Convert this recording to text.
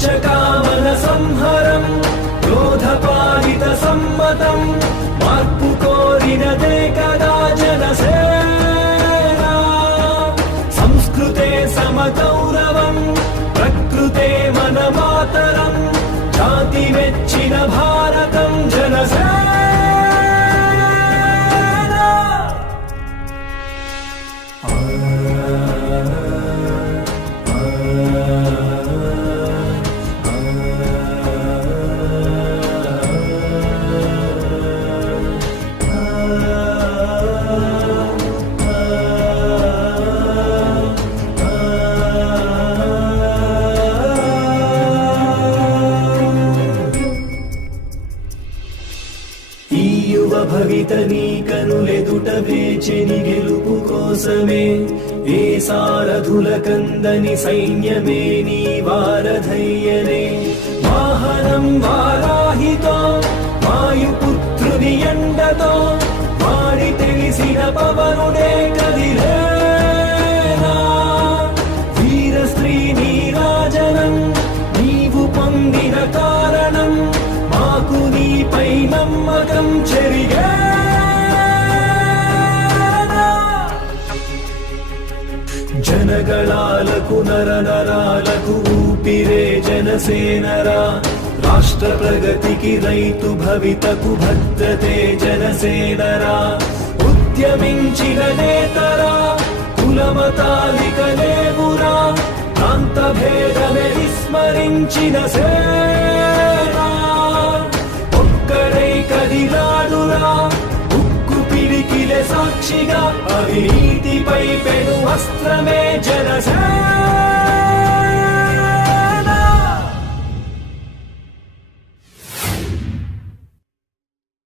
పంచకామన సంహరం క్రోధపాలిత సమ్మతం మార్పు కోరినదే కదా జనసేన. సంస్కృతే సమగౌరవం ప్రకృతే మన మాతరం జాతి మెచ్చిన భా భవిత నీ కనులెదుట వేచెని గెలుపు కోసమే ఏ సారథుల కందని సైన్యమే నీ వారధయ్యనే వాహనం వారాహితో నీపై నమ్మకం చెరిగా. జనగళాలకు నరనరాలకు ఊపిరే జనసేనరా. రాష్ట్ర ప్రగతికి రైతు భవితకు భద్రతే జనసేనరా. ఉద్యమించిన నేతరా కులమతాలిక లేవురా ప్రాంత భేదమే విస్మరించిన సే కదిలాడురా ఉక్కు పిడికిలే సాక్షిగా అవినీతిపై పెను అస్త్రమే జనసేన.